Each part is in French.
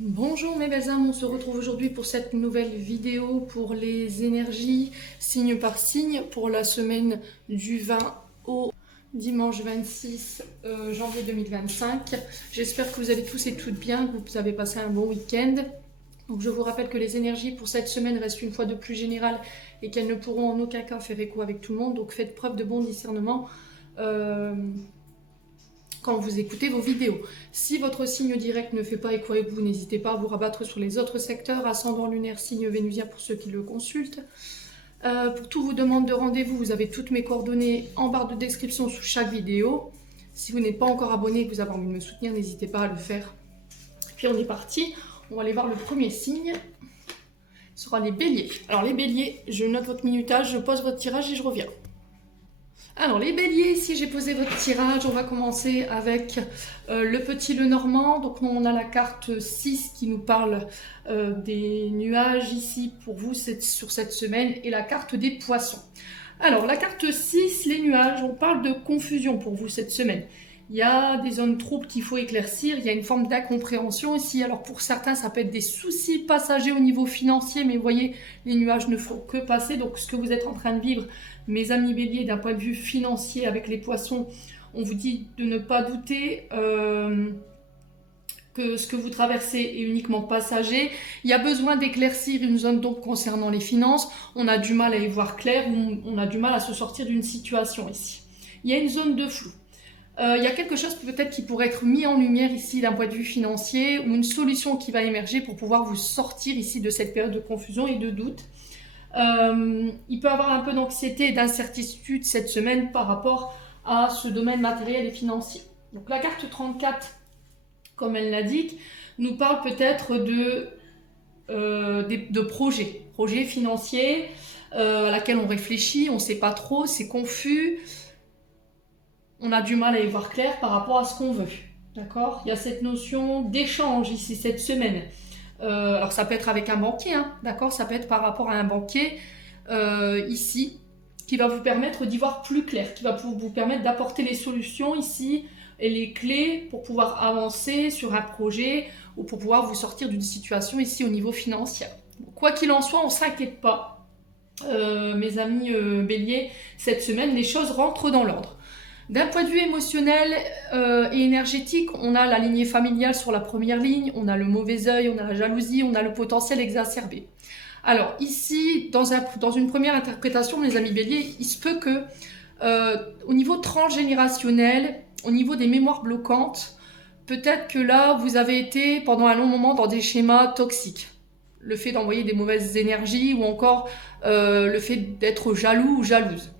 Bonjour mes belles âmes, on se retrouve aujourd'hui pour cette nouvelle vidéo pour les énergies signe par signe pour la semaine du 20 au dimanche 26 janvier 2025. J'espère que vous allez tous et toutes bien, que vous avez passé un bon week-end. Donc je vous rappelle que les énergies pour cette semaine restent une fois de plus générales et qu'elles ne pourront en aucun cas faire écho avec tout le monde. Donc faites preuve de bon discernement quand vous écoutez vos vidéos. Si votre signe direct ne fait pas écho avec vous, n'hésitez pas à vous rabattre sur les autres secteurs, ascendant lunaire, signe vénusien pour ceux qui le consultent. Pour tout vous demande de rendez-vous, vous avez toutes mes coordonnées en barre de description sous chaque vidéo. Si vous n'êtes pas encore abonné et que vous avez envie de me soutenir, n'hésitez pas à le faire. Puis on est parti, on va aller voir le premier signe. Ce sera les béliers. Alors les béliers, je note votre minutage, je pose votre tirage et je reviens. Alors les béliers, si j'ai posé votre tirage, on va commencer avec le petit Lenormand. Donc on a la carte 6 qui nous parle des nuages ici pour vous sur cette semaine et la carte des poissons. Alors la carte 6, les nuages, on parle de confusion pour vous cette semaine. Il y a des zones troubles qu'il faut éclaircir, il y a une forme d'incompréhension ici. Alors pour certains, ça peut être des soucis passagers au niveau financier, mais vous voyez, les nuages ne font que passer. Donc ce que vous êtes en train de vivre, mes amis béliers, d'un point de vue financier avec les poissons, on vous dit de ne pas douter que ce que vous traversez est uniquement passager. Il y a besoin d'éclaircir une zone donc concernant les finances. On a du mal à y voir clair, on a du mal à se sortir d'une situation ici. Il y a une zone de flou. Il y a quelque chose peut-être qui pourrait être mis en lumière ici d'un point de vue financier ou une solution qui va émerger pour pouvoir vous sortir ici de cette période de confusion et de doute. Il peut y avoir un peu d'anxiété et d'incertitude cette semaine par rapport à ce domaine matériel et financier. Donc la carte 34, comme elle l'indique, nous parle peut-être de projets financiers à laquelle on réfléchit, on ne sait pas trop, c'est confus. On a du mal à y voir clair par rapport à ce qu'on veut. D'accord ? Il y a cette notion d'échange ici cette semaine. Alors ça peut être avec un banquier, hein, d'accord ? Ça peut être par rapport à un banquier ici, qui va vous permettre d'y voir plus clair, qui va vous permettre d'apporter les solutions ici et les clés pour pouvoir avancer sur un projet ou pour pouvoir vous sortir d'une situation ici au niveau financier. Quoi qu'il en soit, on ne s'inquiète pas, mes amis béliers, cette semaine, les choses rentrent dans l'ordre. D'un point de vue émotionnel et énergétique, on a la lignée familiale sur la première ligne, on a le mauvais œil, on a la jalousie, on a le potentiel exacerbé. Alors ici, dans une première interprétation, mes amis béliers, il se peut que au niveau transgénérationnel, au niveau des mémoires bloquantes, peut-être que là, vous avez été pendant un long moment dans des schémas toxiques. Le fait d'envoyer des mauvaises énergies ou encore le fait d'être jaloux ou jalouse.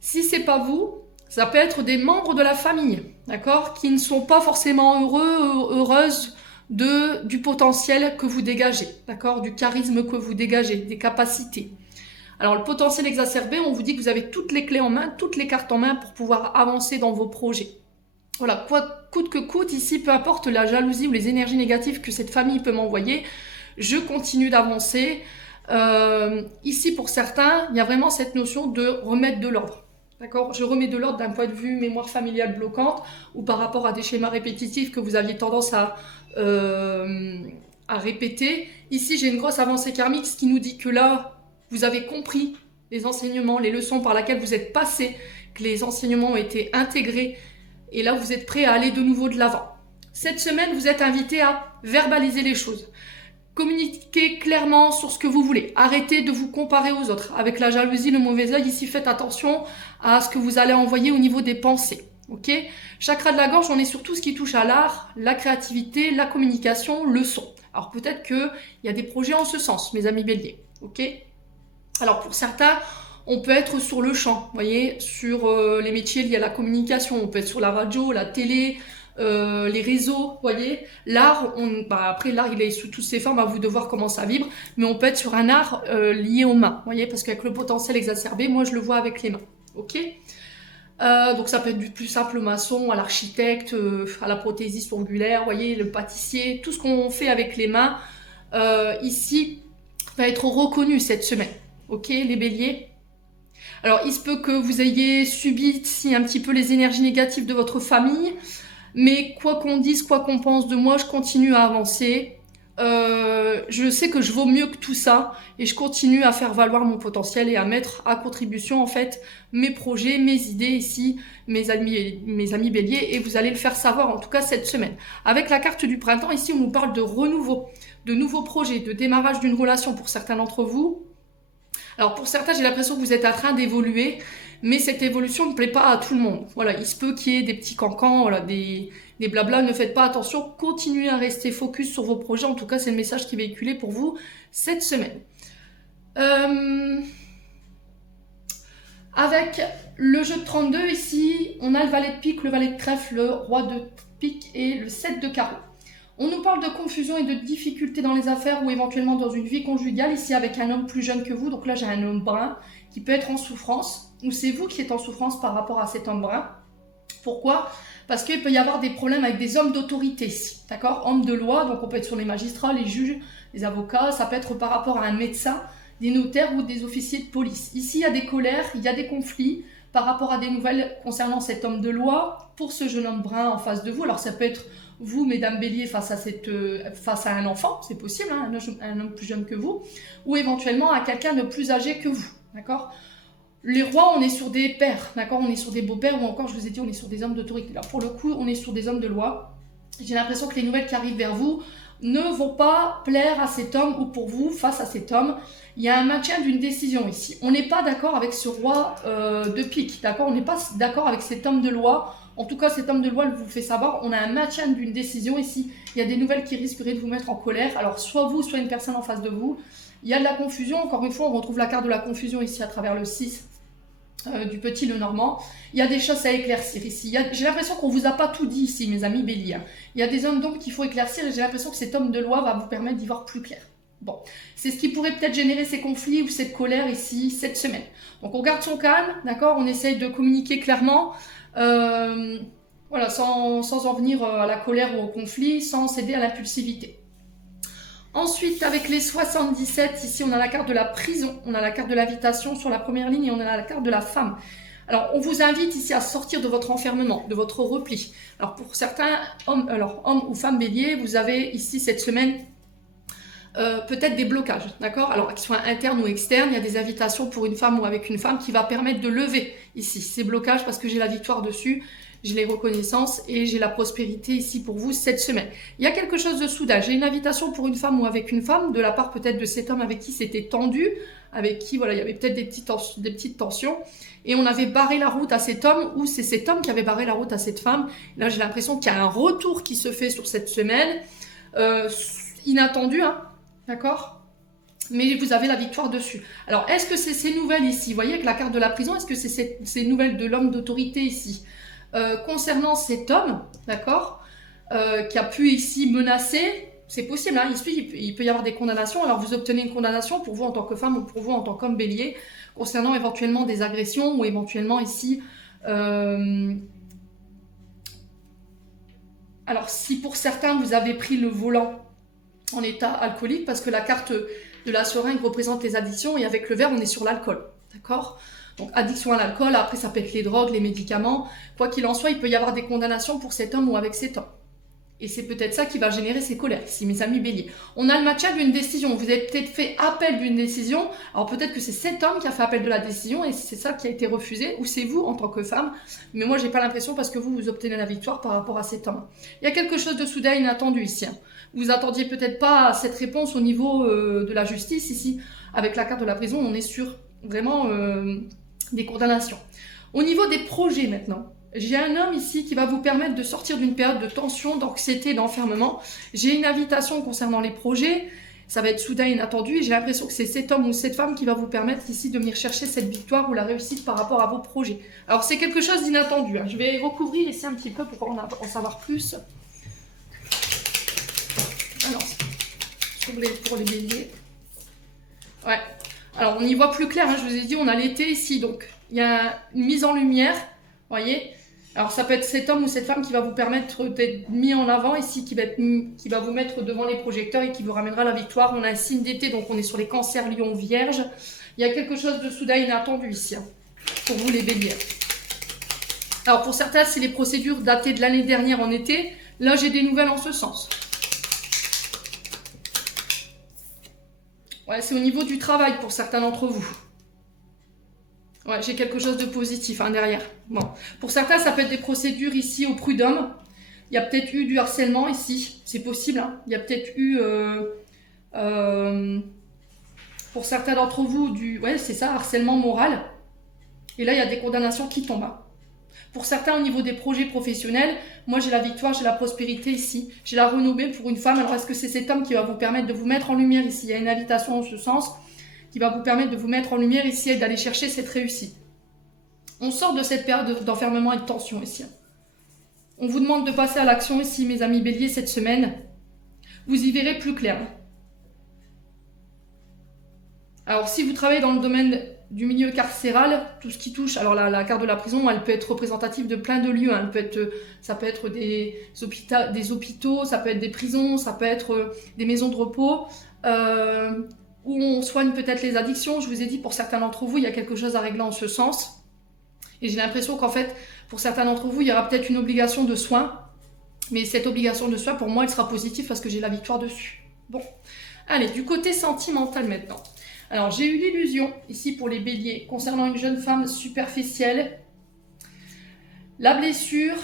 Si c'est pas vous, ça peut être des membres de la famille, d'accord, qui ne sont pas forcément heureuses du potentiel que vous dégagez, d'accord, du charisme que vous dégagez, des capacités. Alors le potentiel exacerbé, on vous dit que vous avez toutes les clés en main, toutes les cartes en main pour pouvoir avancer dans vos projets. Voilà, coûte que coûte, ici, peu importe la jalousie ou les énergies négatives que cette famille peut m'envoyer, je continue d'avancer. Ici, pour certains, il y a vraiment cette notion de remettre de l'ordre. D'accord ? Je remets de l'ordre d'un point de vue mémoire familiale bloquante ou par rapport à des schémas répétitifs que vous aviez tendance à répéter. Ici, j'ai une grosse avancée karmique, ce qui nous dit que là, vous avez compris les enseignements, les leçons par lesquelles vous êtes passé, que les enseignements ont été intégrés et là, vous êtes prêt à aller de nouveau de l'avant. Cette semaine, vous êtes invité à verbaliser les choses. Communiquez clairement sur ce que vous voulez. Arrêtez de vous comparer aux autres. Avec la jalousie, le mauvais œil, ici, faites attention à ce que vous allez envoyer au niveau des pensées. Ok ? Chakra de la gorge, on est sur tout ce qui touche à l'art, la créativité, la communication, le son. Alors peut-être qu'il y a des projets en ce sens, mes amis béliers. Ok ? Alors pour certains, on peut être sur le champ, vous voyez, sur les métiers liés à la communication. On peut être sur la radio, la télé, les réseaux, vous voyez, l'art, après l'art il est sous toutes ses formes, à vous de voir comment ça vibre, mais on peut être sur un art lié aux mains, vous voyez, parce qu'avec le potentiel exacerbé, moi je le vois avec les mains, ok. Donc ça peut être du plus simple maçon à l'architecte, à la prothésiste ongulaire, vous voyez, le pâtissier, tout ce qu'on fait avec les mains, ici, va être reconnu cette semaine, ok, les béliers. Alors il se peut que vous ayez subi ici un petit peu les énergies négatives de votre famille, Mais quoi qu'on dise, quoi qu'on pense de moi, je continue à avancer. Je sais que je vaux mieux que tout ça et je continue à faire valoir mon potentiel et à mettre à contribution en fait mes projets, mes idées ici, mes amis béliers, et vous allez le faire savoir en tout cas cette semaine. Avec la carte du printemps ici, on nous parle de renouveau, de nouveaux projets, de démarrage d'une relation pour certains d'entre vous. Alors pour certains, j'ai l'impression que vous êtes en train d'évoluer, mais cette évolution ne plaît pas à tout le monde. Voilà, il se peut qu'il y ait des petits cancans, voilà, des blabla, ne faites pas attention, continuez à rester focus sur vos projets, en tout cas c'est le message qui est véhiculé pour vous cette semaine. Avec le jeu de 32 ici, on a le valet de pique, le valet de trèfle, le roi de pique et le 7 de carreau. On nous parle de confusion et de difficultés dans les affaires ou éventuellement dans une vie conjugale, ici avec un homme plus jeune que vous. Donc là, j'ai un homme brun qui peut être en souffrance, ou c'est vous qui êtes en souffrance par rapport à cet homme brun. Pourquoi ? Parce qu'il peut y avoir des problèmes avec des hommes d'autorité ici, d'accord ? Hommes de loi, donc on peut être sur les magistrats, les juges, les avocats, ça peut être par rapport à un médecin, des notaires ou des officiers de police. Ici, il y a des colères, il y a des conflits par rapport à des nouvelles concernant cet homme de loi pour ce jeune homme brun en face de vous. Alors ça peut être vous, mesdames bélier, face à un enfant, c'est possible, hein, un homme plus jeune que vous, ou éventuellement à quelqu'un de plus âgé que vous, d'accord ? Les rois, on est sur des pères, d'accord ? On est sur des beaux-pères, ou encore, je vous ai dit, on est sur des hommes d'autorité. Là, pour le coup, on est sur des hommes de loi. J'ai l'impression que les nouvelles qui arrivent vers vous ne vont pas plaire à cet homme, ou pour vous, face à cet homme. Il y a un maintien d'une décision ici. On n'est pas d'accord avec ce roi de pique, d'accord ? On n'est pas d'accord avec cet homme de loi. En tout cas, cet homme de loi vous fait savoir, on a un maintien d'une décision ici. Il y a des nouvelles qui risqueraient de vous mettre en colère. Alors, soit vous, soit une personne en face de vous. Il y a de la confusion. Encore une fois, on retrouve la carte de la confusion ici à travers le 6 du petit le normand. Il y a des choses à éclaircir ici. J'ai l'impression qu'on ne vous a pas tout dit ici, mes amis béliers. Il y a des zones d'ombre qu'il faut éclaircir et j'ai l'impression que cet homme de loi va vous permettre d'y voir plus clair. Bon, c'est ce qui pourrait peut-être générer ces conflits ou cette colère ici, cette semaine. Donc on garde son calme, d'accord ? On essaye de communiquer clairement. Voilà, sans en venir à la colère ou au conflit, sans céder à l'impulsivité. Ensuite, avec les 77, ici on a la carte de la prison, on a la carte de l'invitation sur la première ligne et on a la carte de la femme. Alors, on vous invite ici à sortir de votre enfermement, de votre repli. Alors, pour certains hommes ou femmes béliers, vous avez ici cette semaine peut-être des blocages, d'accord ? Alors, qu'ils soient internes ou externes, il y a des invitations pour une femme ou avec une femme qui va permettre de lever ici ces blocages parce que j'ai la victoire dessus. J'ai les reconnaissances et j'ai la prospérité ici pour vous cette semaine. Il y a quelque chose de soudain. J'ai une invitation pour une femme ou avec une femme, de la part peut-être de cet homme avec qui c'était tendu, avec qui voilà, il y avait peut-être des petites tensions. Et on avait barré la route à cet homme, ou c'est cet homme qui avait barré la route à cette femme. Là, j'ai l'impression qu'il y a un retour qui se fait sur cette semaine. Inattendu, hein, d'accord ? Mais vous avez la victoire dessus. Alors, est-ce que c'est ces nouvelles ici ? Vous voyez, avec la carte de la prison, est-ce que c'est ces nouvelles de l'homme d'autorité ici ? Concernant cet homme, d'accord, qui a pu ici menacer, c'est possible, hein, il peut y avoir des condamnations. Alors vous obtenez une condamnation pour vous en tant que femme ou pour vous en tant qu'homme bélier, concernant éventuellement des agressions ou éventuellement ici... Alors si pour certains vous avez pris le volant en état alcoolique, parce que la carte de la seringue représente les addictions et avec le vert on est sur l'alcool, d'accord ? Donc addiction à l'alcool, après ça peut être les drogues, les médicaments, quoi qu'il en soit, il peut y avoir des condamnations pour cet homme ou avec cet homme. Et c'est peut-être ça qui va générer ces colères, ici, mes amis béliers. On a le maintien d'une décision, vous avez peut-être fait appel d'une décision, alors peut-être que c'est cet homme qui a fait appel de la décision et c'est ça qui a été refusé, ou c'est vous en tant que femme, mais moi j'ai pas l'impression parce que vous obtenez la victoire par rapport à cet homme. Il y a quelque chose de soudain inattendu ici. Vous attendiez peut-être pas cette réponse au niveau de la justice ici, avec la carte de la prison, on est sur vraiment... des condamnations. Au niveau des projets maintenant, j'ai un homme ici qui va vous permettre de sortir d'une période de tension, d'anxiété, d'enfermement. J'ai une invitation concernant les projets, ça va être soudain inattendu et j'ai l'impression que c'est cet homme ou cette femme qui va vous permettre ici de venir chercher cette victoire ou la réussite par rapport à vos projets. Alors c'est quelque chose d'inattendu, hein. Je vais recouvrir ici un petit peu pour en savoir plus. Alors, pour les béliers. Ouais. Alors, on y voit plus clair, hein, je vous ai dit, on a l'été ici, donc il y a une mise en lumière, voyez. Alors, ça peut être cet homme ou cette femme qui va vous permettre d'être mis en avant ici, qui va vous mettre devant les projecteurs et qui vous ramènera la victoire. On a un signe d'été, donc on est sur les cancers, lions, vierges. Il y a quelque chose de soudain inattendu ici, hein, pour vous les béliers. Alors pour certains, c'est les procédures datées de l'année dernière en été. Là, j'ai des nouvelles en ce sens. Ouais, c'est au niveau du travail pour certains d'entre vous. Ouais, j'ai quelque chose de positif derrière. Bon. Pour certains, ça peut être des procédures ici au prud'homme. Il y a peut-être eu du harcèlement ici. C'est possible. Hein. Il y a peut-être eu, pour certains d'entre vous, ouais, c'est ça, harcèlement moral. Et là, il y a des condamnations qui tombent. Hein. Pour certains, au niveau des projets professionnels, moi, j'ai la victoire, j'ai la prospérité ici. J'ai la renommée pour une femme. Alors, est-ce que c'est cet homme qui va vous permettre de vous mettre en lumière ici? Il y a une invitation en ce sens qui va vous permettre de vous mettre en lumière ici et d'aller chercher cette réussite. On sort de cette période d'enfermement et de tension ici. On vous demande de passer à l'action ici, mes amis béliers, cette semaine. Vous y verrez plus clair. Alors, si vous travaillez dans le domaine du milieu carcéral, tout ce qui touche, alors la carte de la prison, elle peut être représentative de plein de lieux. Hein. Ça peut être des hôpitaux, ça peut être des prisons, ça peut être des maisons de repos, où on soigne peut-être les addictions. Je vous ai dit, pour certains d'entre vous, il y a quelque chose à régler en ce sens. Et j'ai l'impression qu'en fait, pour certains d'entre vous, il y aura peut-être une obligation de soins. Mais cette obligation de soins, pour moi, elle sera positive parce que j'ai la victoire dessus. Bon, allez, du côté sentimental maintenant. Alors, j'ai eu l'illusion, ici pour les béliers, concernant une jeune femme superficielle. La blessure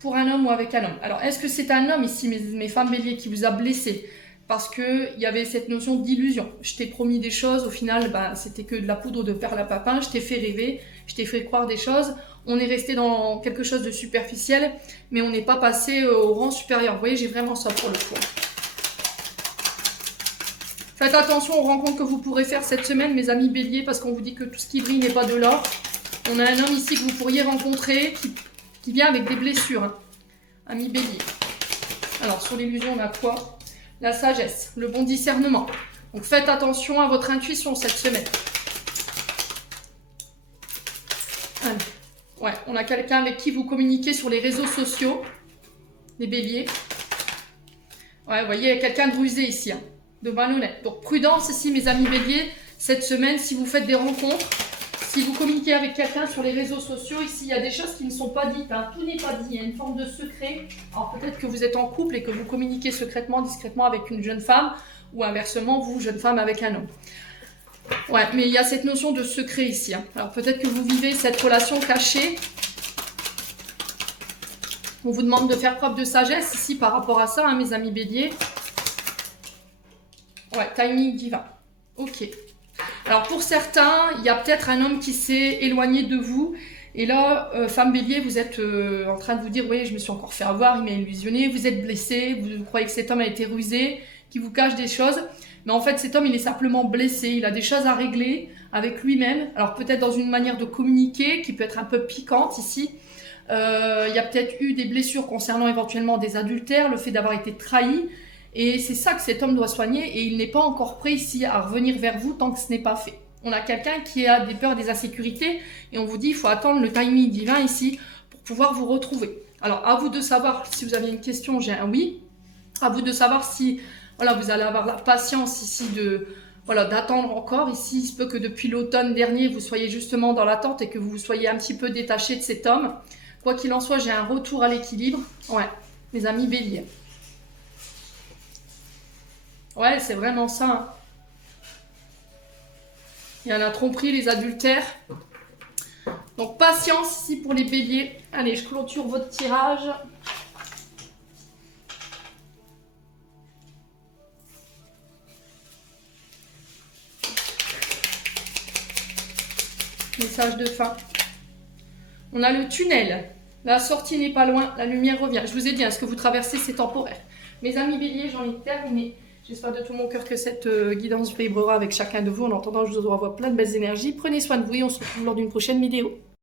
pour un homme ou avec un homme. Alors, est-ce que c'est un homme ici, mes femmes béliers, qui vous a blessé? Parce qu'il y avait cette notion d'illusion. Je t'ai promis des choses, au final, c'était que de la poudre de perlimpinpin. Je t'ai fait rêver, je t'ai fait croire des choses. On est resté dans quelque chose de superficiel, mais on n'est pas passé au rang supérieur. Vous voyez, j'ai vraiment ça pour le coup. Faites attention aux rencontres que vous pourrez faire cette semaine, mes amis béliers, parce qu'on vous dit que tout ce qui brille n'est pas de l'or. On a un homme ici que vous pourriez rencontrer qui vient avec des blessures. Hein. Amis béliers. Alors, sur l'illusion, on a quoi? La sagesse, le bon discernement. Donc, faites attention à votre intuition cette semaine. Allez. Ouais, on a quelqu'un avec qui vous communiquez sur les réseaux sociaux. Les béliers. Ouais, vous voyez, il y a quelqu'un de rusé ici. Hein. De malhonnête. Donc prudence ici, mes amis béliers, cette semaine, si vous faites des rencontres, si vous communiquez avec quelqu'un sur les réseaux sociaux, ici, il y a des choses qui ne sont pas dites. Hein. Tout n'est pas dit, il y a une forme de secret. Alors peut-être que vous êtes en couple et que vous communiquez secrètement, discrètement avec une jeune femme, ou inversement, vous, jeune femme, avec un homme. Ouais, mais il y a cette notion de secret ici. Hein. Alors peut-être que vous vivez cette relation cachée. On vous demande de faire preuve de sagesse ici par rapport à ça, hein, mes amis béliers. Ouais, timing divin. Ok. Alors pour certains, il y a peut-être un homme qui s'est éloigné de vous. Et là, femme bélier, vous êtes en train de vous dire, oui, je me suis encore fait avoir, il m'a illusionné. Vous êtes blessé, vous croyez que cet homme a été rusé, qui vous cache des choses. Mais en fait, cet homme, il est simplement blessé. Il a des choses à régler avec lui-même. Alors peut-être dans une manière de communiquer qui peut être un peu piquante ici. Il y a peut-être eu des blessures concernant éventuellement des adultères, le fait d'avoir été trahi. Et c'est ça que cet homme doit soigner et il n'est pas encore prêt ici à revenir vers vous tant que ce n'est pas fait. On a quelqu'un qui a des peurs, des insécurités et on vous dit il faut attendre le timing divin ici pour pouvoir vous retrouver. Alors à vous de savoir si vous avez une question, j'ai un oui. À vous de savoir si voilà, vous allez avoir la patience ici d'attendre encore. Ici, il se peut que depuis l'automne dernier, vous soyez justement dans l'attente et que vous soyez un petit peu détaché de cet homme. Quoi qu'il en soit, j'ai un retour à l'équilibre. Ouais, mes amis béliers. Ouais, c'est vraiment ça. Hein. Il y en a tromperie, les adultères. Donc, patience ici pour les béliers. Allez, je clôture votre tirage. Message de fin. On a le tunnel. La sortie n'est pas loin, la lumière revient. Je vous ai dit, ce que vous traversez, c'est temporaire. Mes amis béliers, j'en ai terminé. J'espère de tout mon cœur que cette guidance vibrera avec chacun de vous. En attendant, je vous envoie plein de belles énergies. Prenez soin de vous et on se retrouve lors d'une prochaine vidéo.